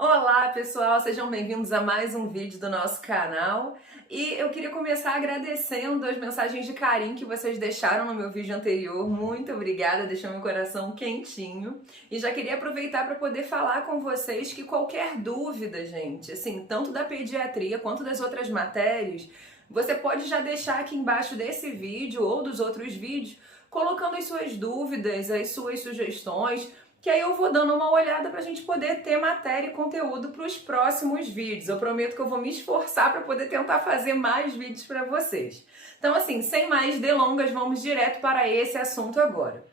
Olá pessoal, sejam bem-vindos a mais um vídeo do nosso canal e eu queria começar agradecendo as mensagens de carinho que vocês deixaram no meu vídeo anterior. Muito obrigada, deixou meu coração quentinho e já queria aproveitar para poder falar com vocês que qualquer dúvida, gente, assim, tanto da pediatria quanto das outras matérias, você pode já deixar aqui embaixo desse vídeo ou dos outros vídeos, colocando as suas dúvidas, as suas sugestões, que aí eu vou dando uma olhada pra gente poder ter matéria e conteúdo para os próximos vídeos. Eu prometo que eu vou me esforçar para poder tentar fazer mais vídeos para vocês. Então assim, sem mais delongas, vamos direto para esse assunto agora.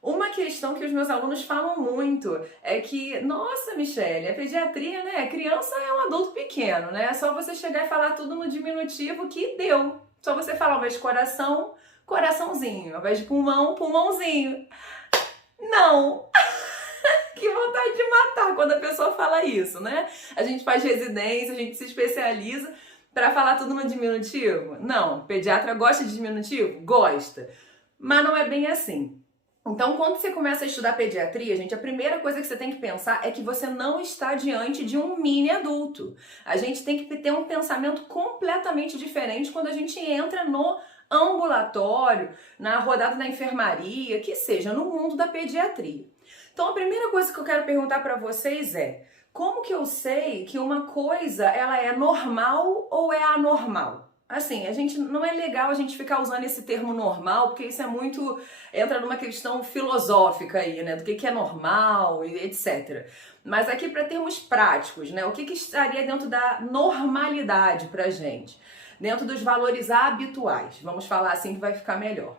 Uma questão que os meus alunos falam muito é que, nossa, Michele, a pediatria, né? Criança é um adulto pequeno, né? É só você chegar e falar tudo no diminutivo que deu. Só você falar ao invés de coração, coraçãozinho. Ao invés de pulmão, pulmãozinho. Não! Que vontade de matar quando a pessoa fala isso, né? A gente faz residência, a gente se especializa para falar tudo no diminutivo? Não. Pediatra gosta de diminutivo? Gosta. Mas não é bem assim. Então, quando você começa a estudar pediatria, gente, a primeira coisa que você tem que pensar é que você não está diante de um mini adulto. A gente tem que ter um pensamento completamente diferente quando a gente entra no ambulatório, na rodada da enfermaria, que seja, no mundo da pediatria. Então, a primeira coisa que eu quero perguntar para vocês é: como que eu sei que uma coisa ela é normal ou é anormal? Assim, a gente não é legal a gente ficar usando esse termo normal, porque isso é muito, entra numa questão filosófica aí, né, do que é normal e etc. Mas aqui para termos práticos, né, o que estaria dentro da normalidade pra gente? Dentro dos valores habituais, vamos falar assim que vai ficar melhor.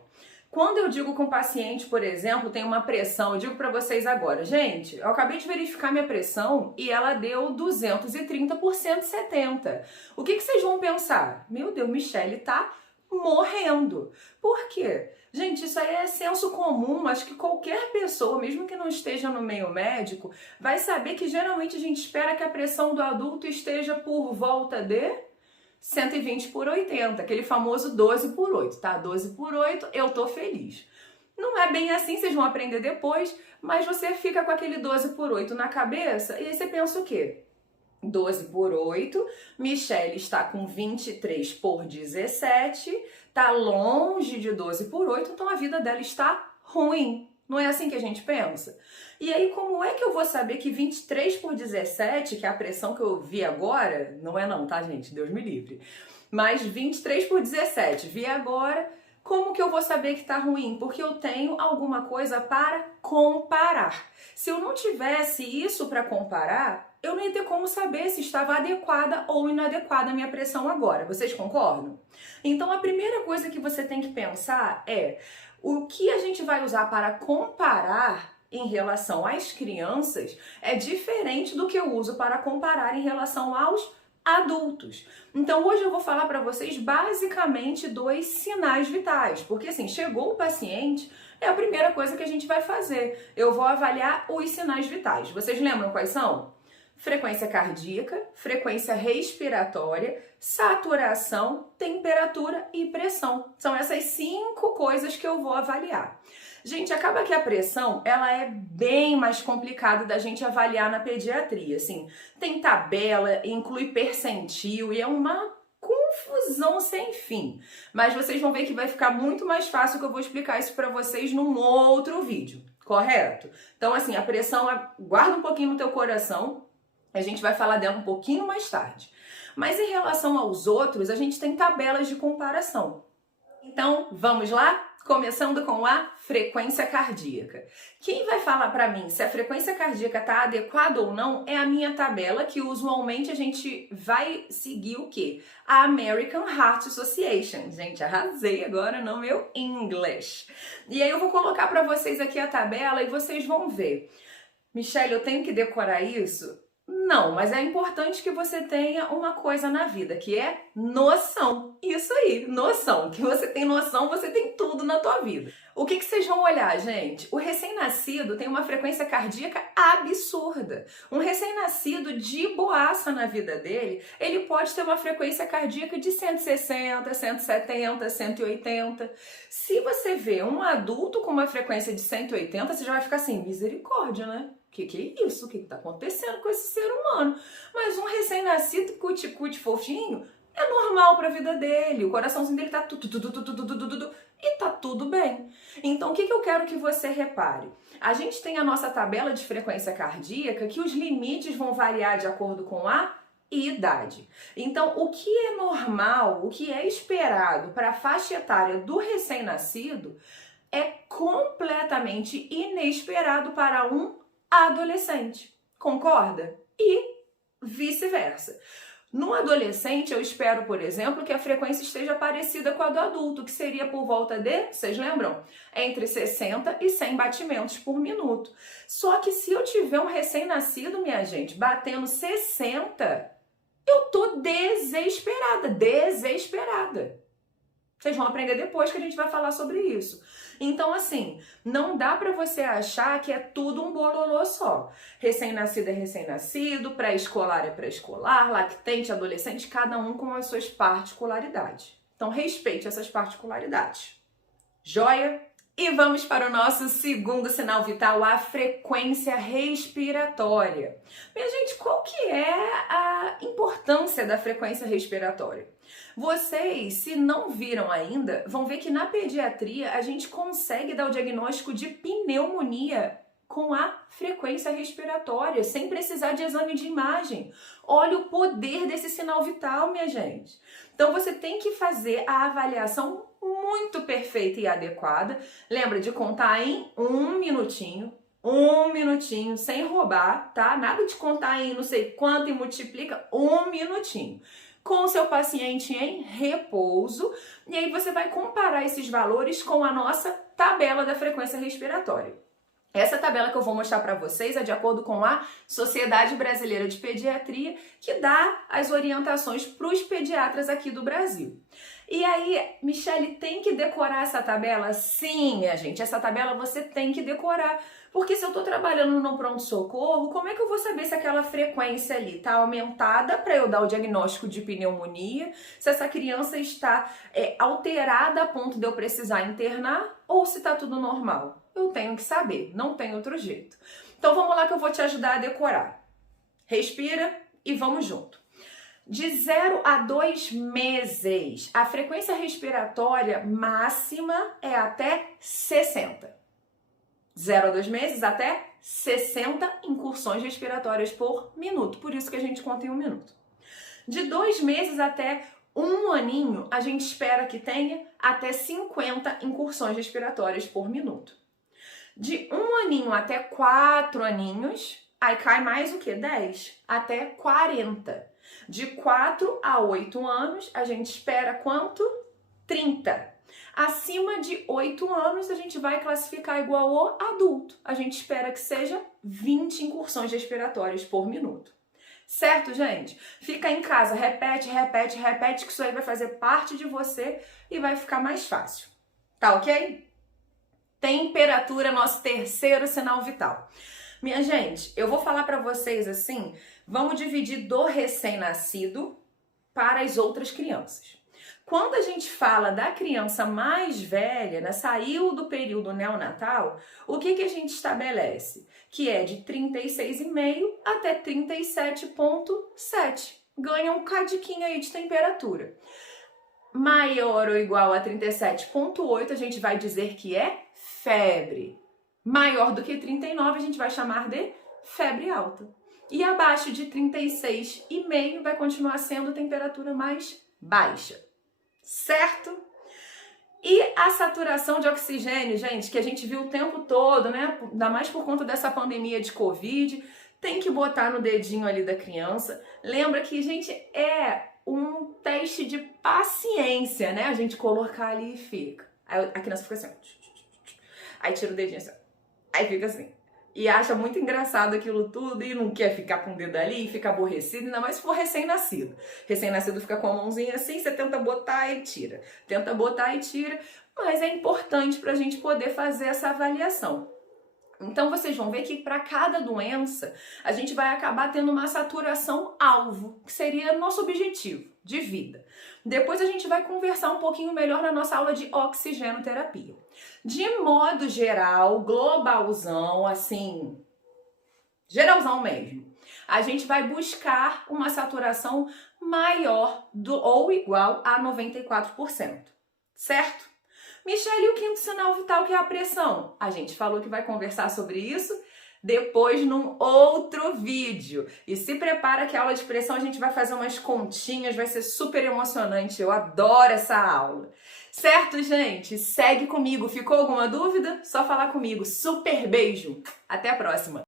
Quando eu digo com o paciente, por exemplo, tem uma pressão, eu digo para vocês agora, gente, eu acabei de verificar minha pressão e ela deu 230 por 170. O que vocês vão pensar? Meu Deus, Michele tá morrendo. Por quê? Gente, isso aí é senso comum, acho que qualquer pessoa, mesmo que não esteja no meio médico, vai saber que geralmente a gente espera que a pressão do adulto esteja por volta de 120 por 80, aquele famoso 12 por 8, tá? 12 por 8, eu tô feliz. Não é bem assim, vocês vão aprender depois, mas você fica com aquele 12 por 8 na cabeça e aí você pensa o quê? 12 por 8, Michele está com 23 por 17, tá longe de 12 por 8, então a vida dela está ruim. Não é assim que a gente pensa? E aí, como é que eu vou saber que 23 por 17, que é a pressão que eu vi agora, não é não, tá, gente? Deus me livre. Mas 23 por 17, vi agora, como que eu vou saber que tá ruim? Porque eu tenho alguma coisa para comparar. Se eu não tivesse isso para comparar, eu não ia ter como saber se estava adequada ou inadequada a minha pressão agora. Vocês concordam? Então, a primeira coisa que você tem que pensar é: o que a gente vai usar para comparar em relação às crianças é diferente do que eu uso para comparar em relação aos adultos. Então hoje eu vou falar para vocês basicamente dois sinais vitais, porque assim, chegou o paciente, é a primeira coisa que a gente vai fazer. Eu vou avaliar os sinais vitais. Vocês lembram quais são? Frequência cardíaca, frequência respiratória, saturação, temperatura e pressão. São essas 5 coisas que eu vou avaliar. Gente, acaba que a pressão, ela é bem mais complicada da gente avaliar na pediatria, assim. Tem tabela, inclui percentil e é uma confusão sem fim. Mas vocês vão ver que vai ficar muito mais fácil que eu vou explicar isso para vocês num outro vídeo, correto? Então, assim, a pressão, guarda um pouquinho no teu coração. A gente vai falar dela um pouquinho mais tarde. Mas em relação aos outros, a gente tem tabelas de comparação. Então, vamos lá? Começando com a frequência cardíaca. Quem vai falar para mim se a frequência cardíaca está adequada ou não é a minha tabela, que usualmente a gente vai seguir o quê? A American Heart Association. Gente, arrasei agora no meu English. E aí eu vou colocar para vocês aqui a tabela e vocês vão ver. Michele, eu tenho que decorar isso? Não, mas é importante que você tenha uma coisa na vida, que é noção. Isso aí, noção. Que você tem noção, você tem tudo na tua vida. O que vocês vão olhar, gente? O recém-nascido tem uma frequência cardíaca absurda. Um recém-nascido de boaça na vida dele, ele pode ter uma frequência cardíaca de 160, 170, 180. Se você vê um adulto com uma frequência de 180, você já vai ficar assim, misericórdia, né? que é isso? O que está acontecendo com esse ser humano? Mas um recém-nascido, cuti-cuti, fofinho, é normal para a vida dele. O coraçãozinho dele tá e tá tudo bem. Então, o que eu quero que você repare? A gente tem a nossa tabela de frequência cardíaca que os limites vão variar de acordo com a idade. Então, o que é normal, o que é esperado para a faixa etária do recém-nascido é completamente inesperado para um adolescente. Concorda? E vice-versa. No adolescente, eu espero, por exemplo, que a frequência esteja parecida com a do adulto, que seria por volta de, vocês lembram? Entre 60 e 100 batimentos por minuto. Só que se eu tiver um recém-nascido, minha gente, batendo 60, eu tô desesperada. Vocês vão aprender depois que a gente vai falar sobre isso. Então, assim, não dá pra você achar que é tudo um bololô só. Recém-nascido é recém-nascido, pré-escolar é pré-escolar, lactente, adolescente, cada um com as suas particularidades. Então, respeite essas particularidades. Joia? E vamos para o nosso segundo sinal vital, a frequência respiratória. Minha gente, qual que é a importância da frequência respiratória? Vocês, se não viram ainda, vão ver que na pediatria a gente consegue dar o diagnóstico de pneumonia com a frequência respiratória, sem precisar de exame de imagem. Olha o poder desse sinal vital, minha gente. Então você tem que fazer a avaliação muito perfeita e adequada. Lembra de contar em um minutinho, sem roubar, tá? Nada de contar em não sei quanto e multiplica, um minutinho. Com o seu paciente em repouso, e aí você vai comparar esses valores com a nossa tabela da frequência respiratória. Essa tabela que eu vou mostrar para vocês é de acordo com a Sociedade Brasileira de Pediatria, que dá as orientações para os pediatras aqui do Brasil. E aí, Michele, tem que decorar essa tabela? Sim, minha gente, essa tabela você tem que decorar. Porque se eu estou trabalhando no pronto-socorro, como é que eu vou saber se aquela frequência ali está aumentada para eu dar o diagnóstico de pneumonia, se essa criança está alterada a ponto de eu precisar internar ou se está tudo normal? Eu tenho que saber, não tem outro jeito. Então vamos lá que eu vou te ajudar a decorar. Respira e vamos junto. De 0 a 2 meses, a frequência respiratória máxima é até 60. 0 a 2 meses, até 60 incursões respiratórias por minuto. Por isso que a gente conta em 1 minuto. De 2 meses até 1 aninho, a gente espera que tenha até 50 incursões respiratórias por minuto. De 1 aninho até 4 aninhos, aí cai mais o quê? 10 até 40. De 4 a 8 anos, a gente espera quanto? 30. Acima de 8 anos, a gente vai classificar igual ao adulto. A gente espera que seja 20 incursões respiratórias por minuto. Certo, gente? Fica em casa, repete, que isso aí vai fazer parte de você e vai ficar mais fácil. Tá ok? Temperatura, nosso terceiro sinal vital. Minha gente, eu vou falar para vocês assim, vamos dividir do recém-nascido para as outras crianças. Quando a gente fala da criança mais velha, né, saiu do período neonatal, o que a gente estabelece? Que é de 36,5 até 37,7. Ganha um cadiquinho aí de temperatura. Maior ou igual a 37,8, a gente vai dizer que é febre. Maior do que 39, a gente vai chamar de febre alta. E abaixo de 36,5 vai continuar sendo temperatura mais baixa. Certo? E a saturação de oxigênio, gente, que a gente viu o tempo todo, né? Ainda mais por conta dessa pandemia de Covid, tem que botar no dedinho ali da criança. Lembra que, gente, é um teste de paciência, né? A gente colocar ali e fica. Aí a criança fica assim, ó. Aí tira o dedinho assim, ó. Aí fica assim. E acha muito engraçado aquilo tudo e não quer ficar com o dedo ali e fica aborrecido, ainda mais se for recém-nascido. Recém-nascido fica com a mãozinha assim, você tenta botar e tira. Tenta botar e tira, mas é importante para a gente poder fazer essa avaliação. Então vocês vão ver que para cada doença a gente vai acabar tendo uma saturação alvo, que seria nosso objetivo de vida. Depois a gente vai conversar um pouquinho melhor na nossa aula de oxigenoterapia. De modo geral, globalzão, assim, geralzão mesmo. A gente vai buscar uma saturação maior ou igual a 94%, certo? Michele, e o quinto sinal vital, que é a pressão? A gente falou que vai conversar sobre isso depois num outro vídeo. E se prepara que a aula de pressão a gente vai fazer umas continhas, vai ser super emocionante. Eu adoro essa aula. Certo, gente? Segue comigo. Ficou alguma dúvida? Só falar comigo. Super beijo. Até a próxima.